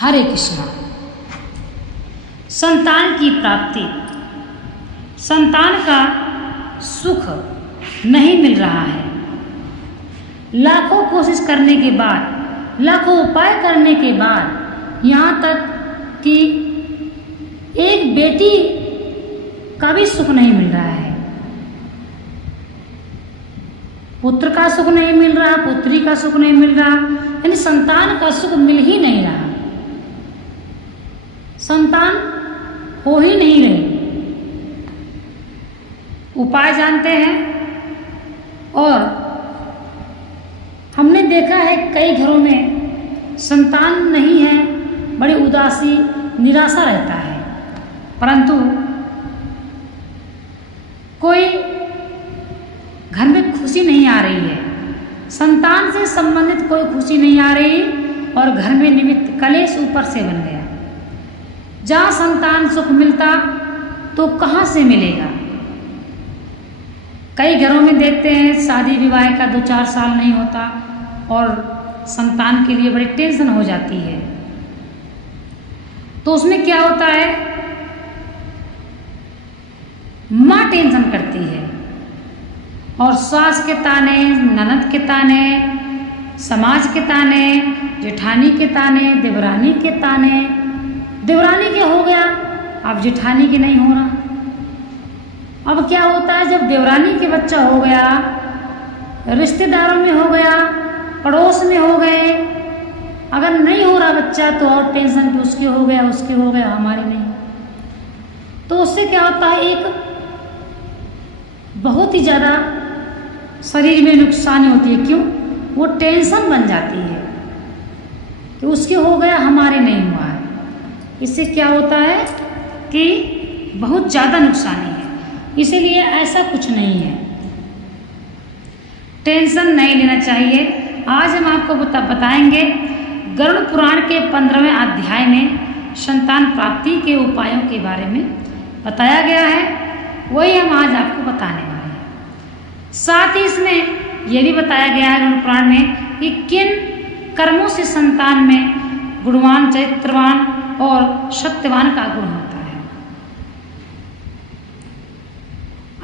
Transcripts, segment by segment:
हरे कृष्णा। संतान की प्राप्ति, संतान का सुख नहीं मिल रहा है। लाखों कोशिश करने के बाद, लाखों उपाय करने के बाद, यहाँ तक कि एक बेटी का भी सुख नहीं मिल रहा है। पुत्र का सुख नहीं मिल रहा, पुत्री का सुख नहीं मिल रहा, यानी संतान का सुख मिल ही नहीं रहा। संतान हो ही नहीं रही। उपाय जानते हैं और हमने देखा है कई घरों में संतान नहीं है, बड़ी उदासी निराशा रहता है। परंतु कोई घर में खुशी नहीं आ रही है, संतान से संबंधित कोई खुशी नहीं आ रही और घर में निमित्त कलेश ऊपर से बन गया। जहाँ संतान सुख मिलता तो कहाँ से मिलेगा। कई घरों में देखते हैं शादी विवाह का 2-4 साल नहीं होता और संतान के लिए बड़ी टेंशन हो जाती है। तो उसमें क्या होता है, माँ टेंशन करती है और सास के ताने, ननद के ताने, समाज के ताने, जेठानी के ताने, देवरानी के ताने। देवरानी के हो गया, अब जेठानी के नहीं हो रहा। अब क्या होता है, जब देवरानी के बच्चा हो गया, रिश्तेदारों में हो गया, पड़ोस में हो गए, अगर नहीं हो रहा बच्चा तो और टेंशन, तो उसके हो गया, उसके हो गया, हमारे नहीं। तो उससे क्या होता है, एक बहुत ही ज़्यादा शरीर में नुकसान होती है। क्यों? वो टेंशन बन जाती है कि उसके हो गया, हमारे नहीं हुआ है। इससे क्या होता है कि बहुत ज़्यादा नुकसानी है। इसीलिए ऐसा कुछ नहीं है, टेंशन नहीं लेना चाहिए। आज हम आपको बताएंगे गरुड़ पुराण के 15वें अध्याय में संतान प्राप्ति के उपायों के बारे में बताया गया है, वही हम आज आपको बताने वाले हैं। साथ ही इसमें यह भी बताया गया है गरुड़ पुराण में कि किन कर्मों से संतान में गुणवान, चरित्रवान और सत्यवान का गुण होता है।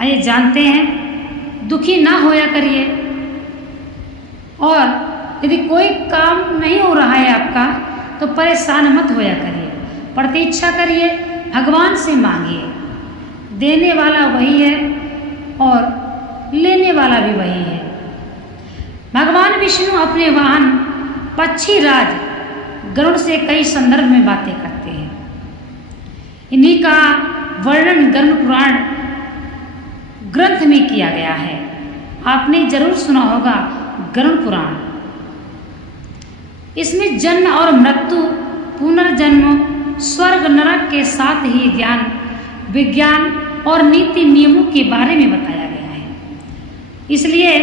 आइए जानते हैं। दुखी ना होया करिए और यदि कोई काम नहीं हो रहा है आपका तो परेशान मत होया करिए, प्रतीक्षा करिए, भगवान से मांगिए। देने वाला वही है और लेने वाला भी वही है। भगवान विष्णु अपने वाहन पक्षी राज गरुड़ से कई संदर्भ में बातें करते हैं। इन्हीं का वर्णन गरुड़ पुराण ग्रंथ में किया गया है। आपने जरूर सुना होगा गरुड़ पुराण। इसमें जन्म और मृत्यु, पुनर्जन्म, स्वर्ग नरक के साथ ही ज्ञान, विज्ञान और नीति नियमों के बारे में बताया गया है। इसलिए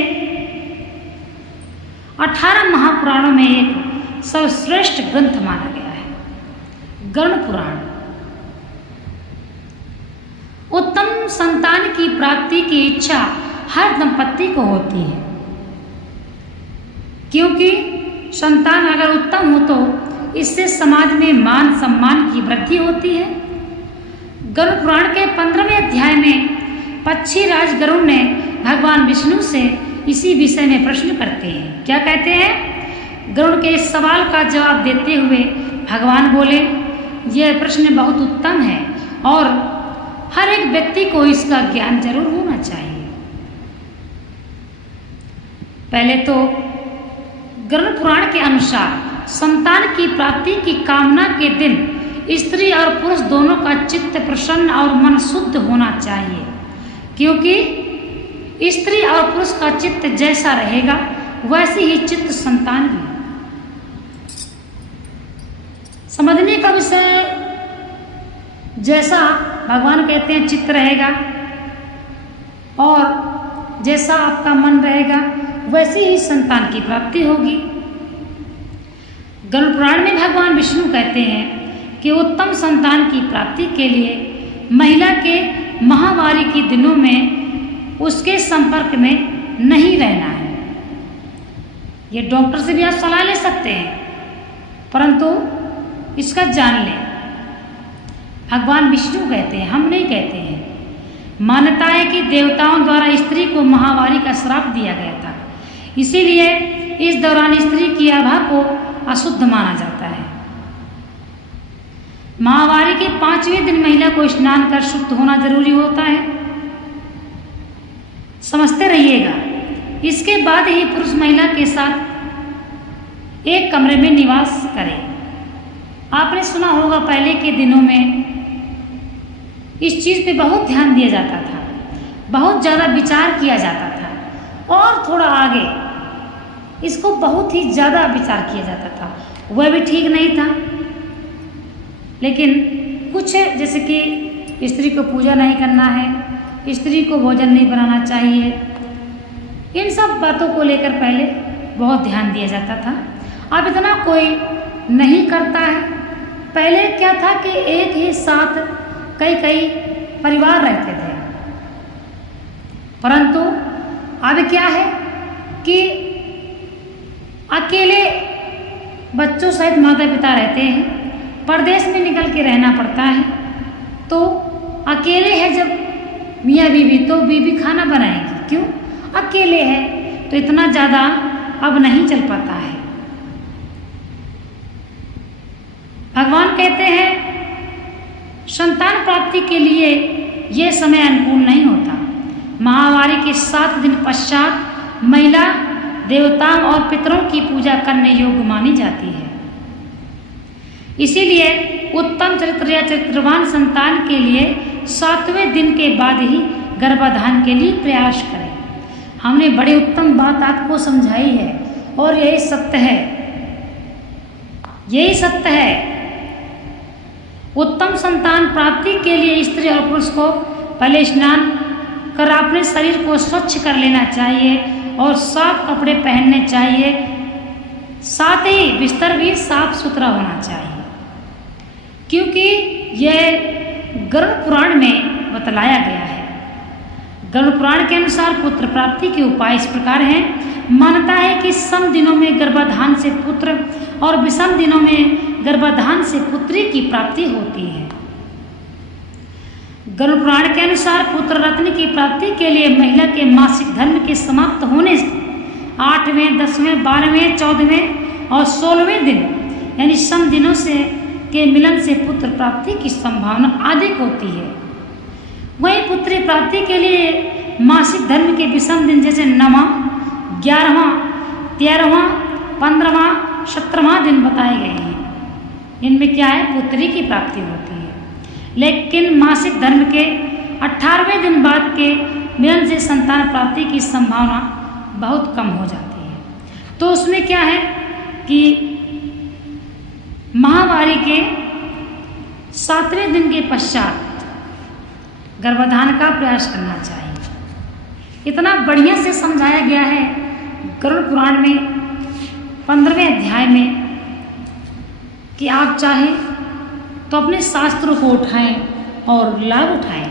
18 महापुराणों में एक सर्वश्रेष्ठ ग्रंथ माना गया है गरुड़ पुराण। उत्तम संतान की प्राप्ति की इच्छा हर दंपति को होती है, क्योंकि संतान अगर उत्तम हो तो इससे समाज में मान सम्मान की वृद्धि होती है। गरुड़ पुराण के 15वें अध्याय में पक्षी राज गरुड़ ने भगवान विष्णु से इसी विषय में प्रश्न करते हैं। क्या कहते हैं? गरुड़ के इस सवाल का जवाब देते हुए भगवान बोले, यह प्रश्न बहुत उत्तम है और हर एक व्यक्ति को इसका ज्ञान जरूर होना चाहिए। पहले तो गरुड़ पुराण के अनुसार संतान की प्राप्ति की कामना के दिन स्त्री और पुरुष दोनों का चित्त प्रसन्न और मन शुद्ध होना चाहिए, क्योंकि स्त्री और पुरुष का चित्त जैसा रहेगा वैसे ही चित्त संतान भी। समझने का विषय, जैसा भगवान कहते हैं चित्त रहेगा और जैसा आपका मन रहेगा वैसे ही संतान की प्राप्ति होगी। गरुड़ पुराण में भगवान विष्णु कहते हैं कि उत्तम संतान की प्राप्ति के लिए महिला के माहवारी के दिनों में उसके संपर्क में नहीं रहना है। ये डॉक्टर से भी आप सलाह ले सकते हैं, परंतु इसका जान लें। भगवान विष्णु कहते हैं, हम नहीं कहते हैं। मान्यता है कि देवताओं द्वारा स्त्री को महावारी का श्राप दिया गया था, इसीलिए इस दौरान स्त्री की आभा को अशुद्ध माना जाता है। महावारी के 5वें दिन महिला को स्नान कर शुद्ध होना जरूरी होता है, समझते रहिएगा। इसके बाद ही पुरुष महिला के साथ एक कमरे में निवास करें। आपने सुना होगा पहले के दिनों में इस चीज़ पे बहुत ध्यान दिया जाता था, बहुत ज़्यादा विचार किया जाता था, और थोड़ा आगे इसको बहुत ही ज़्यादा विचार किया जाता था। वह भी ठीक नहीं था, लेकिन कुछ है जैसे कि स्त्री को पूजा नहीं करना है, स्त्री को भोजन नहीं बनाना चाहिए, इन सब बातों को लेकर पहले बहुत ध्यान दिया जाता था। अब इतना कोई नहीं करता है। पहले क्या था कि एक ही साथ कई कई परिवार रहते थे, परंतु अब क्या है कि अकेले बच्चों सहित माता पिता रहते हैं, परदेश में निकल के रहना पड़ता है, तो अकेले है जब मियाँ बीवी, तो बीवी खाना बनाएगी, क्यों? अकेले है तो इतना ज़्यादा अब नहीं चल पाता है। भगवान कहते हैं संतान प्राप्ति के लिए यह समय अनुकूल नहीं होता। महावारी के 7 दिन पश्चात महिला देवताओं और पितरों की पूजा करने योग्य मानी जाती है। इसीलिए उत्तम चरित्र या चरित्रवान संतान के लिए 7वें दिन के बाद ही गर्भाधान के लिए प्रयास करें। हमने बड़ी उत्तम बात आपको समझाई है और यही सत्य है, यही सत्य है। उत्तम संतान प्राप्ति के लिए स्त्री और पुरुष को पहले स्नान कर अपने शरीर को स्वच्छ कर लेना चाहिए और साफ कपड़े पहनने चाहिए, साथ ही बिस्तर भी साफ सुथरा होना चाहिए, क्योंकि यह गरुड़ पुराण में बतलाया गया है। गरुड़ पुराण के अनुसार पुत्र प्राप्ति के उपाय इस प्रकार हैं। मान्यता है कि सम दिनों में गर्भाधान से पुत्र और विषम दिनों में गर्भाधान से पुत्री की प्राप्ति होती है। गरुड़ पुराण के अनुसार पुत्र रत्न की प्राप्ति के लिए महिला के मासिक धर्म के समाप्त होने से 8वें, 10वें, 12वें, 14वें और 16वें दिन यानी सम दिनों से के मिलन से पुत्र प्राप्ति की संभावना अधिक होती है। वहीं पुत्री प्राप्ति के लिए मासिक धर्म के विषम दिन जैसे 9वां, 11वां, 13वां, 15वां, 17वां दिन बताए गए हैं। इनमें क्या है? पुत्री की प्राप्ति होती है। लेकिन मासिक धर्म के 18वें दिन बाद के मिलन से संतान प्राप्ति की संभावना बहुत कम हो जाती है। तो उसमें क्या है कि महावारी के 7वें दिन के पश्चात गर्भाधान का प्रयास करना चाहिए। इतना बढ़िया से समझाया गया है गरुड़ पुराण में 15वें अध्याय में कि आप चाहें तो अपने शास्त्रों को उठाएं और लाभ उठाएं।